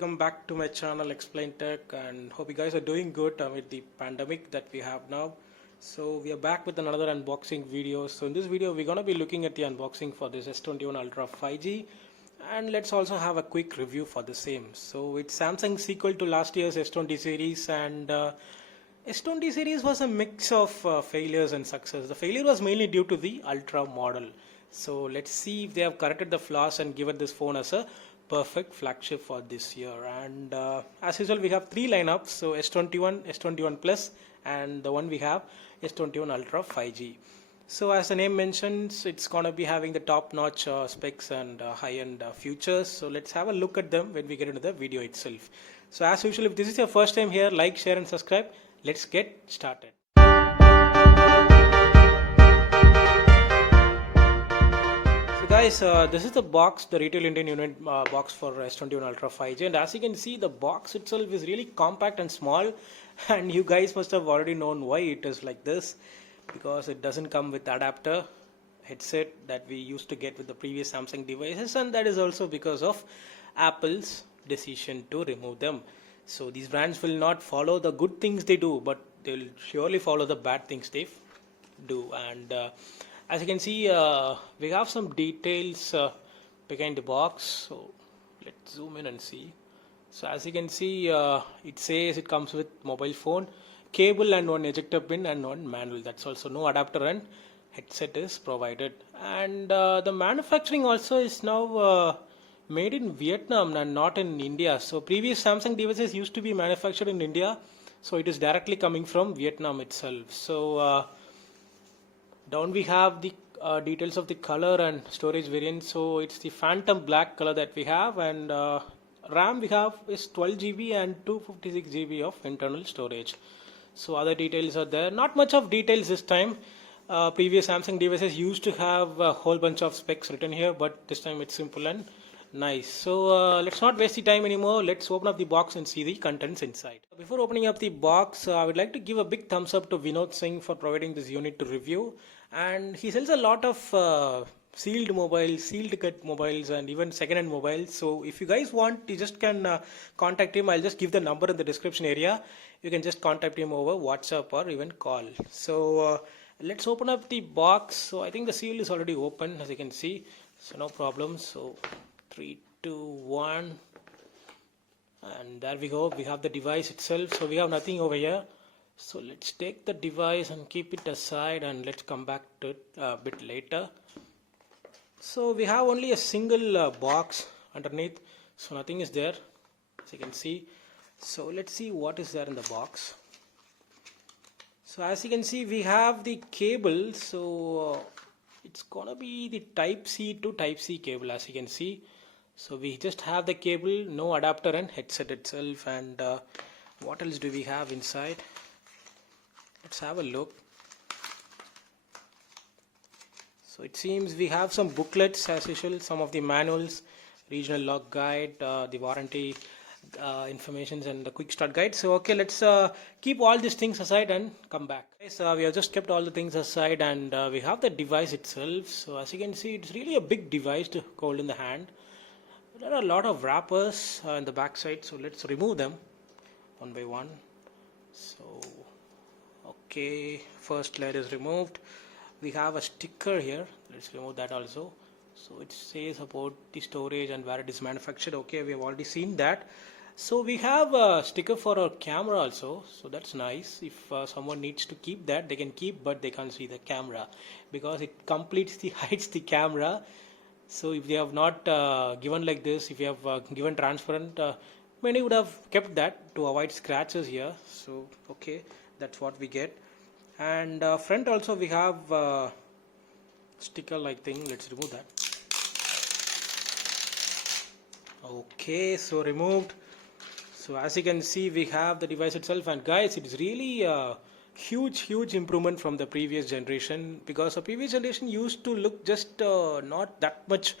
welcome back to my channel Explain Tech, and hope you guys are doing good with the pandemic that we have now. So we are back with another unboxing video. So in this video we're gonna be looking at the unboxing for this S21 Ultra 5G, and let's also have a quick review for the same. So it's Samsung sequel to last year's S20 series, and S20 series was a mix of failures and success. The failure was mainly due to the Ultra model. So let's see if they have corrected the flaws and given this phone as a perfect flagship for this year. And as usual, we have three lineups: so S21, S21 Plus, and the one we have S21 Ultra 5G. So as the name mentions, it's gonna be having the top-notch specs and high-end features. So let's have a look at them when we get into the video itself. So as usual, if this is your first time here, like, share, and subscribe. Let's get started. Guys, this is the box, the retail Indian unit box for S21 Ultra 5G, and as you can see, the box itself is really compact and small, and you guys must have already known why it is like this, because it doesn't come with adapter headset that we used to get with the previous Samsung devices, and that is also because of Apple's decision to remove them. So these brands will not follow the good things they do, but they'll surely follow the bad things they do. And as you can see, we have some details behind the box. So let's zoom in and see. So as you can see, it says it comes with mobile phone, cable, and one ejector pin and one manual. That's also no adapter, and headset is provided. And the manufacturing also is now made in Vietnam and not in India. So previous Samsung devices used to be manufactured in India, so it is directly coming from Vietnam itself. So down we have the details of the color and storage variant. So it's the Phantom Black color that we have, and RAM we have is 12 GB and 256 GB of internal storage. So other details are there. Not much of details this time. Previous Samsung devices used to have a whole bunch of specs written here, but this time it's simple and nice. So let's not waste the time anymore. Let's open up the box and see the contents inside. Before opening up the box, I would like to give a big thumbs up to Vinod Singh for providing this unit to review. And he sells a lot of sealed mobiles, sealed cut mobiles, and even second-hand mobiles. So if you guys want, you just can contact him. I'll just give the number in the description area. You can just contact him over WhatsApp or even call. So let's open up the box. So I think the seal is already open, as you can see. So no problem. So 3, 2, 1, and there we go. We have the device itself. So we have nothing over here. So let's take the device and keep it aside, and let's come back to it a bit later. So we have only a single box underneath, so nothing is there, as you can see. So let's see what is there in the box. So as you can see, we have the cable. So it's gonna be the Type C to Type C cable, as you can see. So we just have the cable, no adapter and headset itself. And what else do we have inside? Let's have a look. So it seems we have some booklets as usual, some of the manuals, regional log guide, the warranty informations, and the quick start guide. So okay, let's keep all these things aside and come back. So we have just kept all the things aside, and we have the device itself. So as you can see, it's really a big device to hold in the hand. There are a lot of wrappers in the back side, so let's remove them one by one. So okay, first layer is removed. We have a sticker here. Let's remove that also. So it says about the storage and where it is manufactured. Okay, we have already seen that. So we have a sticker for our camera also. So that's nice. If someone needs to keep that, they can keep, but they can't see the camera because it completes the hides the camera. So if they have not given like this, if you have given transparent, many would have kept that to avoid scratches here. So okay, that's what we get. And front also we have sticker like thing. Let's remove that. Okay, so removed. So as you can see, we have the device itself, and guys, it is really a huge improvement from the previous generation, because the previous generation used to look just not that much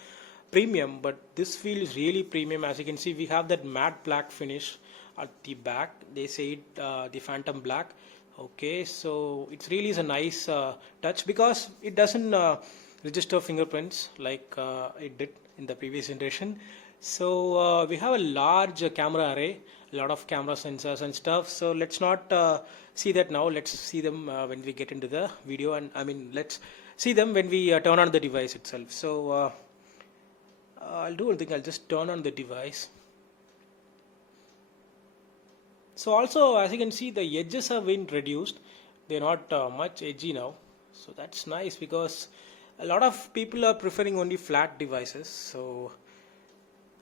premium, but this feels really premium. As you can see, we have that matte black finish at the back. They say it the Phantom Black. Okay, so it really is a nice touch, because it doesn't register fingerprints like it did in the previous generation. So we have a large camera array, a lot of camera sensors and stuff. So let's not see that now. Let's see them when we get into the video, and I mean let's see them when we turn on the device itself. So I'll do one thing. I'll just turn on the device. So also, as you can see, the edges have been reduced. They're not much edgy now. So that's nice because a lot of people are preferring only flat devices. So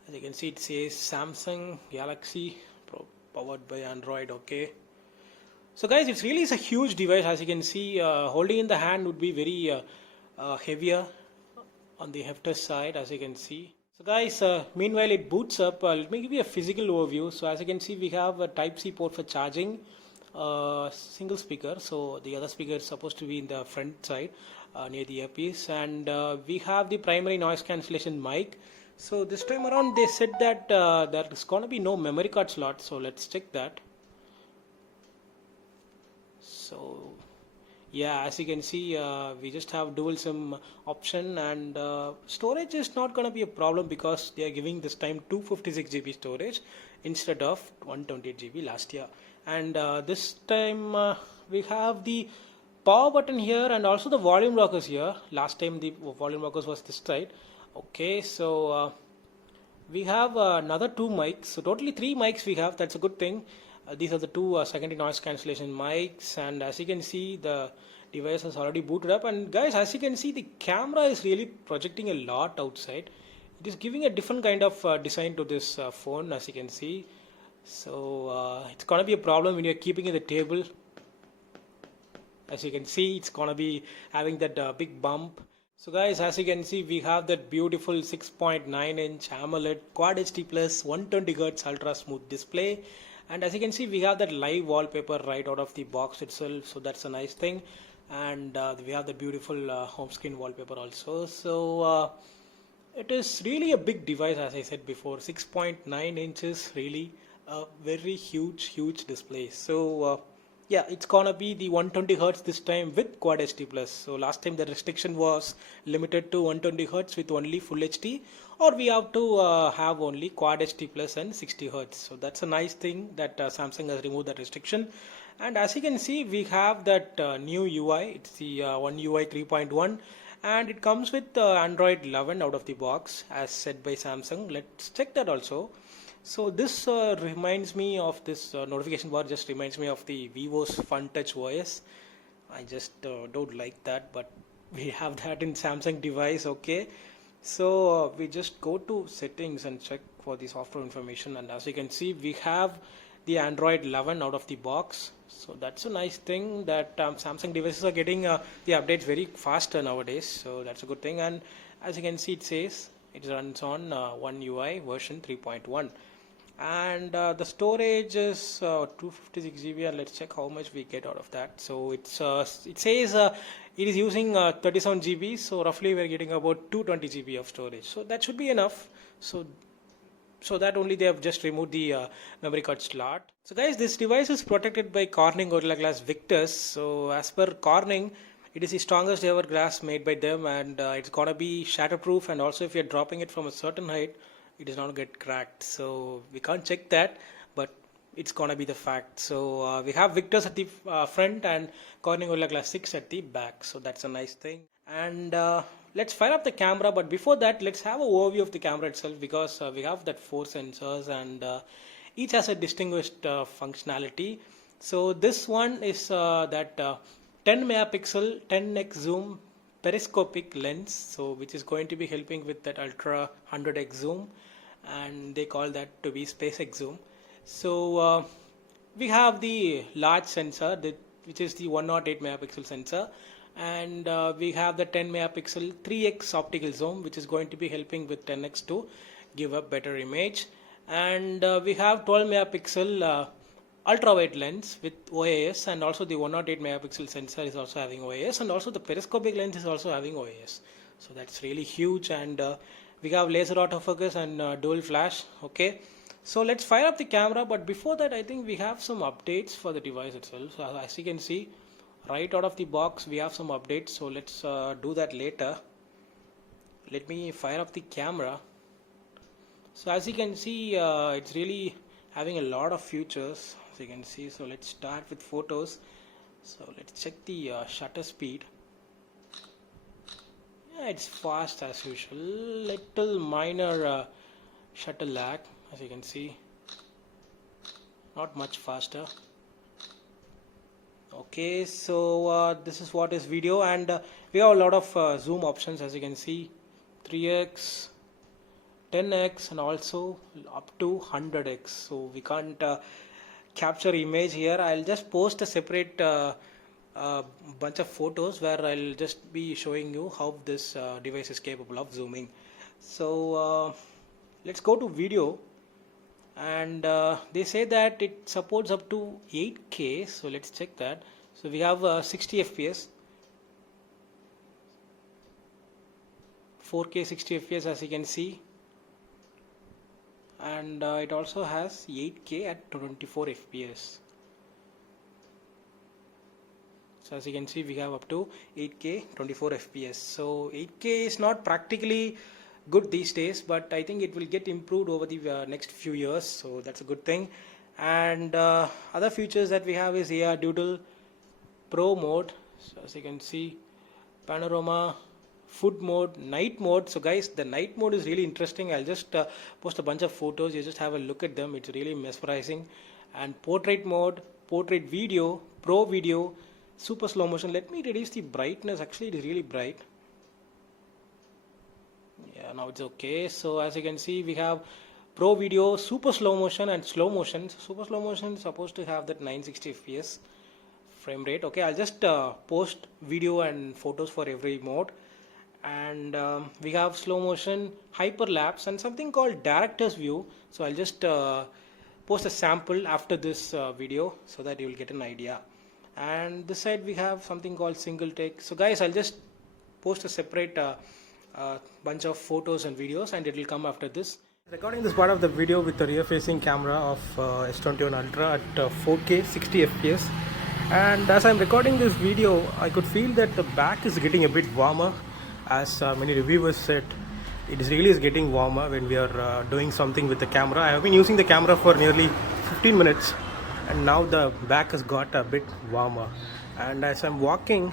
as you can see, it says Samsung Galaxy powered by Android. Okay. So guys, it really is a huge device. As you can see, holding in the hand would be very heavier on the hefter side, as you can see. So guys, meanwhile it boots up. Let me give you a physical overview. So as you can see, we have a Type-C port for charging, single speaker. So the other speaker is supposed to be in the front side near the earpiece, and we have the primary noise cancellation mic. So this time around they said that there is going to be no memory card slot. So let's check that. So yeah, as you can see, we just have dual SIM option, and storage is not going to be a problem because they are giving this time 256 GB storage instead of 128 GB last year. And this time we have the power button here and also the volume rockers here. Last time the volume rockers was this side. Okay, so we have another two mics. So totally three mics we have. That's a good thing. These are the two secondary noise cancellation mics, and as you can see, the device has already booted up. And guys, as you can see, the camera is really projecting a lot outside. It is giving a different kind of design to this phone, as you can see. So it's gonna be a problem when you're keeping it at the table. As you can see, it's gonna be having that big bump. So guys, as you can see, we have that beautiful 6.9-inch AMOLED Quad HD Plus 120Hz ultra smooth display. And as you can see, we have that live wallpaper right out of the box itself. So that's a nice thing. And we have the beautiful home screen wallpaper also. So it is really a big device, as I said before. 6.9 inches, really a very huge display. So yeah, it's gonna be the 120 Hz this time with Quad HD Plus. So last time the restriction was limited to 120 Hz with only Full HD, or we have to have only Quad HD Plus and 60 Hz. So that's a nice thing that Samsung has removed that restriction. And as you can see, we have that new UI. It's the One UI 3.1, and it comes with Android 11 out of the box, as said by Samsung. Let's check that also. So this reminds me of this notification bar. Just reminds me of the Vivo's Fun Touch OS. I just don't like that, but we have that in Samsung device. Okay, so we just go to settings and check for the software information, and as you can see, we have the Android 11 out of the box. So that's a nice thing that Samsung devices are getting the updates very faster nowadays. So that's a good thing. And as you can see, it says it runs on One UI version 3.1. And the storage is 256 GB, and let's check how much we get out of that. So it's it says it is using 37 GB, so roughly we're getting about 220 GB of storage. So that should be enough. So that only they have just removed the memory card slot. So guys, this device is protected by Corning Gorilla Glass Victus. So as per Corning, it is the strongest ever glass made by them, and it's gonna be shatterproof, and also if you're dropping it from a certain height, it is not get cracked. So we can't check that, but it's gonna be the fact. So we have Victus at the front and Corning Gorilla Glass 6 at the back. So that's a nice thing. And let's fire up the camera, but before that, let's have an overview of the camera itself, because we have that 4 sensors, and each has a distinguished functionality. So this one is that 10 megapixel 10x zoom periscopic lens, so which is going to be helping with that ultra 100x zoom, and they call that to be SpaceX zoom. So we have the large sensor which is the 108 megapixel sensor, and we have the 10 megapixel 3x optical zoom, which is going to be helping with 10x to give a better image. And we have 12 megapixel ultra wide lens with OIS, and also the 108 megapixel sensor is also having OIS, and also the periscopic lens is also having OIS. So that's really huge. And we have laser autofocus and dual flash. Okay, so let's fire up the camera, but before that, I think we have some updates for the device itself. So as you can see, right out of the box we have some updates, so let's do that later. Let me fire up the camera. So as you can see, it's really having a lot of features, as you can see. So let's start with photos. So let's check the shutter speed. Yeah, it's fast as usual. Little minor shutter lag, as you can see. Not much faster. Okay, so this is what is video, and we have a lot of zoom options, as you can see. 3x, 10x, and also up to 100x. So we can't capture image here. I'll just post a separate bunch of photos where I'll just be showing you how this device is capable of zooming. So let's go to video, and they say that it supports up to 8K. So let's check that. So we have 60 fps, 4K 60 fps, as you can see, and it also has 8K at 24 fps. So as you can see, we have up to 8K 24 fps. So 8K is not practically good these days, but I think it will get improved over the next few years, so that's a good thing. And other features that we have is AR Doodle Pro mode. So as you can see, panorama, food mode, night mode. So guys, the night mode is really interesting. I'll just post a bunch of photos, you just have a look at them. It's really mesmerizing. And portrait mode, portrait video, pro video, super slow motion. Let me reduce the brightness. Actually, it is really bright. Yeah, now it's okay. So as you can see, we have pro video, super slow motion, and slow motion. So super slow motion is supposed to have that 960 fps frame rate. Okay, I'll just post video and photos for every mode. And we have slow motion, hyperlapse, and something called director's view. So I'll just post a sample after this video so that you will get an idea. And this side we have something called single take. So guys, I'll just post a separate bunch of photos and videos, and it will come after this. Recording this part of the video with the rear facing camera of S21 Ultra at 4K 60 fps. And as I'm recording this video, I could feel that the back is getting a bit warmer. As many reviewers said, it really is getting warmer when we are doing something with the camera. I have been using the camera for nearly 15 minutes, and now the back has got a bit warmer. And as I'm walking,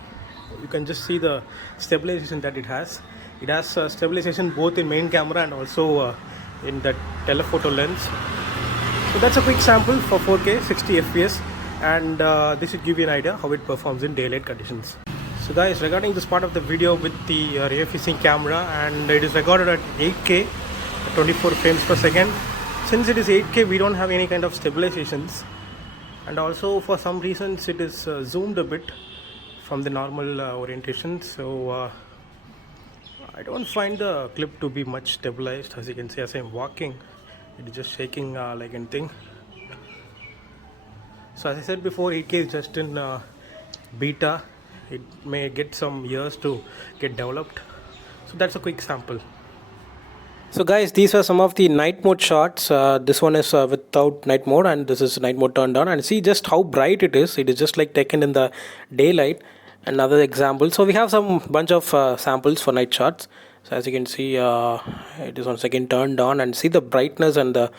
you can just see the stabilization that it has. It has stabilization both in main camera and also in the telephoto lens. So that's a quick sample for 4K 60 fps, and this should give you an idea how it performs in daylight conditions. So guys, regarding this part of the video with the rear facing camera, and it is recorded at 8K 24 frames per second. Since it is 8K, we don't have any kind of stabilizations, and also for some reasons it is zoomed a bit from the normal orientation. So I don't find the clip to be much stabilized. As you can see, as I'm walking, it is just shaking like anything. So as I said before, 8K is just in beta. It may get some years to get developed. So that's a quick sample. So guys, these are some of the night mode shots. This one is without night mode, and this is night mode turned on, and see just how bright it is. It is just like taken in the daylight. Another example. So we have some bunch of samples for night shots. So as you can see, it is once again turned on, and see the brightness and the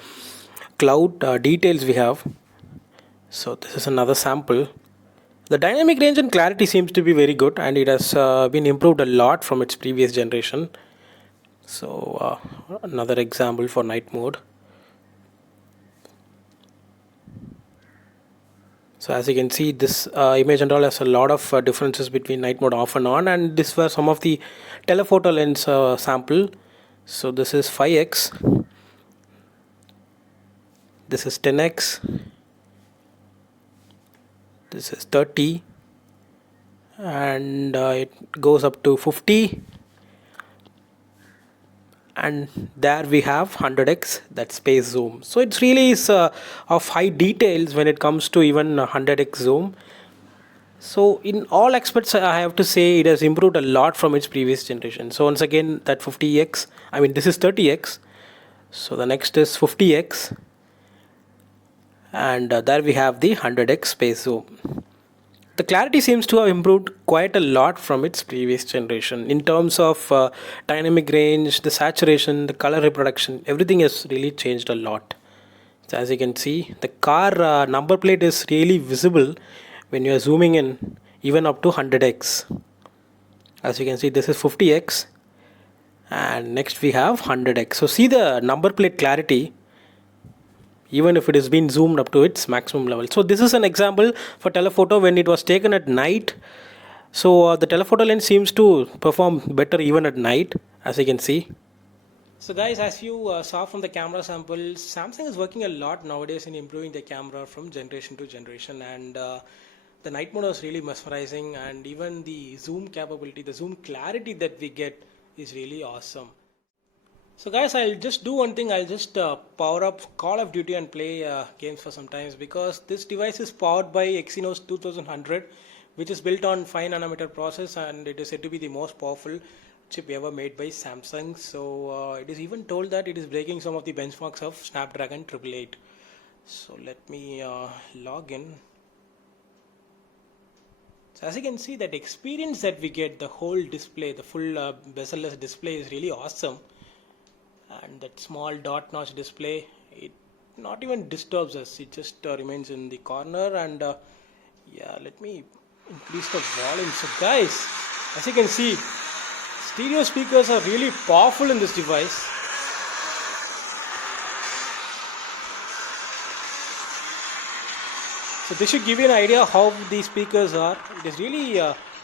cloud details we have. So this is another sample. The dynamic range and clarity seems to be very good, and it has been improved a lot from its previous generation. So another example for night mode. So as you can see, this image and all has a lot of differences between night mode off and on, and this were some of the telephoto lens sample. So this is 5x, this is 10x, this is 30, and it goes up to 50, and there we have 100x, that space zoom. So it really is of high details when it comes to even 100x zoom. So in all aspects, I have to say it has improved a lot from its previous generation. So once again, that 50x, I mean this is 30x, so the next is 50x, and there we have the 100x space zoom. The clarity seems to have improved quite a lot from its previous generation in terms of dynamic range, the saturation, the color reproduction. Everything has really changed a lot. So as you can see, the car number plate is really visible when you are zooming in, even up to 100x. As you can see, this is 50x, and next we have 100x. So see the number plate clarity, even if it has been zoomed up to its maximum level. So this is an example for telephoto when it was taken at night. So the telephoto lens seems to perform better even at night, as you can see. So guys, as you saw from the camera sample, Samsung is working a lot nowadays in improving the camera from generation to generation, and the night mode was really mesmerizing, and even the zoom capability, the zoom clarity that we get is really awesome. So guys, I'll just do one thing. I'll just power up Call of Duty and play games for some times, because this device is powered by Exynos 2100, which is built on 5 nanometer process, and it is said to be the most powerful chip ever made by Samsung. So it is even told that it is breaking some of the benchmarks of Snapdragon 888. So let me log in. So as you can see, that experience that we get, the whole display, the full bezel-less display is really awesome. And that small dot notch display, it not even disturbs us, it just remains in the corner. And yeah, let me increase the volume. So guys, as you can see, stereo speakers are really powerful in this device. So this should give you an idea how these speakers are. It is really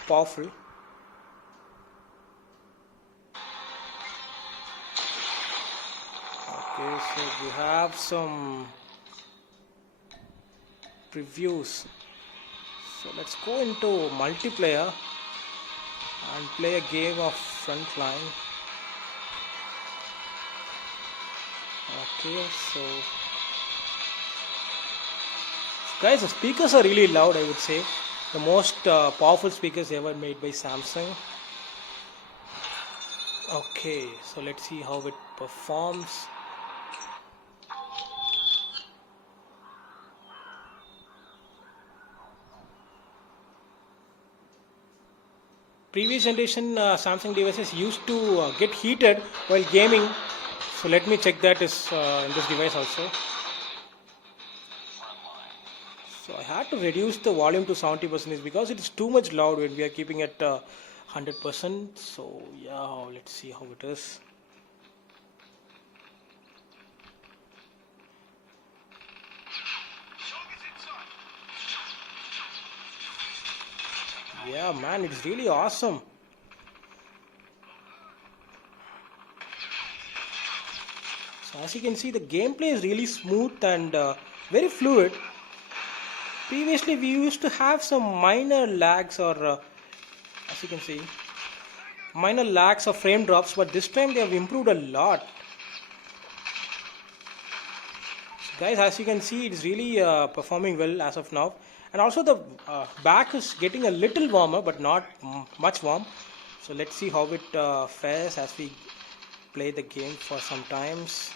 powerful. Okay, so we have some previews. So let's go into multiplayer and play a game of Frontline. Okay, so guys, the speakers are really loud, I would say. The most powerful speakers ever made by Samsung. Okay, so let's see how it performs. Previous generation Samsung devices used to get heated while gaming. So let me check that is in this device also. So I had to reduce the volume to 70% because it is too much loud when we are keeping it 100%. So yeah, let's see how it is. Yeah, man, it's really awesome. So as you can see, the gameplay is really smooth and very fluid. Previously, we used to have some minor lags, or as you can see, minor lags or frame drops, but this time they have improved a lot. So guys, as you can see, it is really performing well as of now. And also the back is getting a little warmer, but not much warm. So let's see how it fares as we play the game for some times.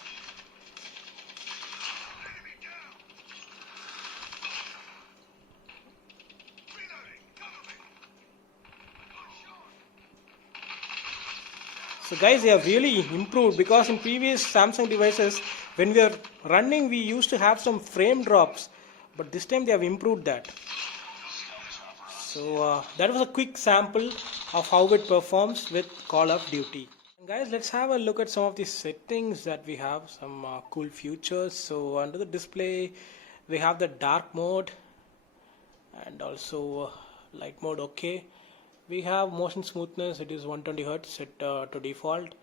So guys, they have really improved, because in previous Samsung devices, when we are running, we used to have some frame drops, but this time they have improved that. So that was a quick sample of how it performs with Call of Duty. And guys, let's have a look at some of the settings that we have, some cool features. So under the display, we have the dark mode and also light mode. Okay, we have motion smoothness, it is 120 Hz set to default,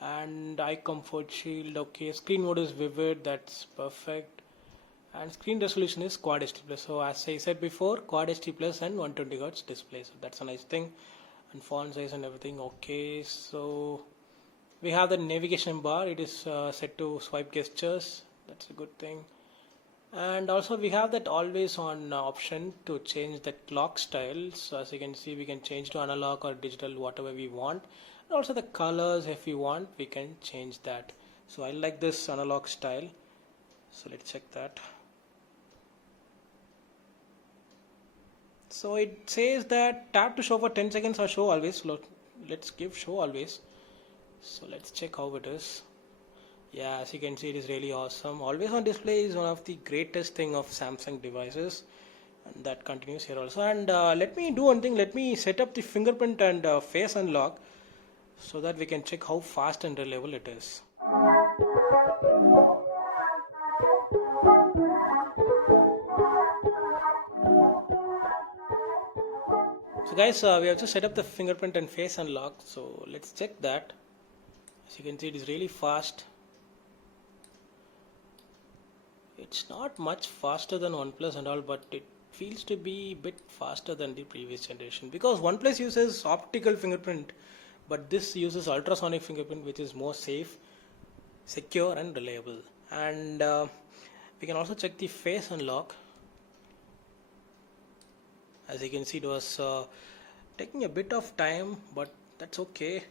and eye comfort shield. Okay, screen mode is vivid, that's perfect, and screen resolution is Quad HD plus. So as I said before, Quad HD plus and 120 Hz display, so that's a nice thing. And font size and everything. Okay, so we have the navigation bar, it is set to swipe gestures, that's a good thing. And also we have that always on option to change the clock style. So as you can see, we can change to analog or digital, whatever we want. And also the colors, if we want, we can change that. So I like this analog style, so let's check that. So it says that tap to show for 10 seconds or show always. Let's give show always. So let's check how it is. Yeah, as you can see, it is really awesome. Always on display is one of the greatest thing of Samsung devices, and that continues here also. And let me do one thing. Let me set up the fingerprint and face unlock so that we can check how fast and reliable it is. So guys, we have just set up the fingerprint and face unlock. So let's check that. As you can see, it is really fast. It's not much faster than OnePlus and all, but it feels to be a bit faster than the previous generation, because OnePlus uses optical fingerprint, but this uses ultrasonic fingerprint, which is more safe, secure and reliable. And we can also check the face unlock. As you can see, it was taking a bit of time, but that's okay.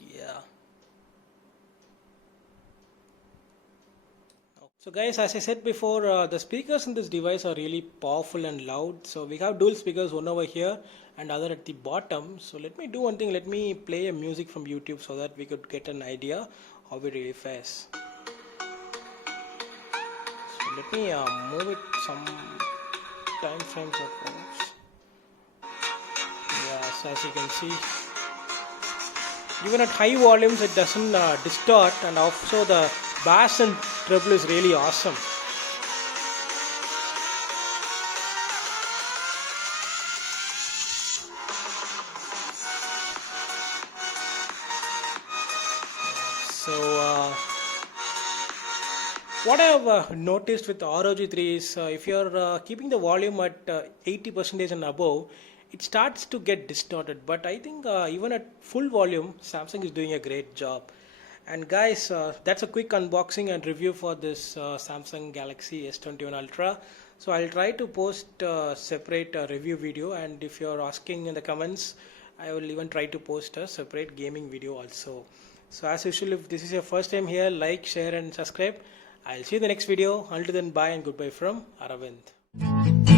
Yeah. So guys, as I said before, the speakers in this device are really powerful and loud. So we have dual speakers, one over here and other at the bottom. So let me do one thing. Let me play a music from YouTube so that we could get an idea how it really fares. So let me move it some time frames upwards. Yeah, so as you can see, even at high volumes it doesn't distort, and also the bass and treble is really awesome. So what I have noticed with ROG3 is if you're keeping the volume at 80% and above, it starts to get distorted. But I think even at full volume, Samsung is doing a great job. And guys, that's a quick unboxing and review for this Samsung Galaxy S21 Ultra. So I'll try to post a separate review video, and if you're asking in the comments, I will even try to post a separate gaming video also. So as usual, if this is your first time here, like, share and subscribe. I'll see you in the next video. Until then, bye and goodbye from Aravind.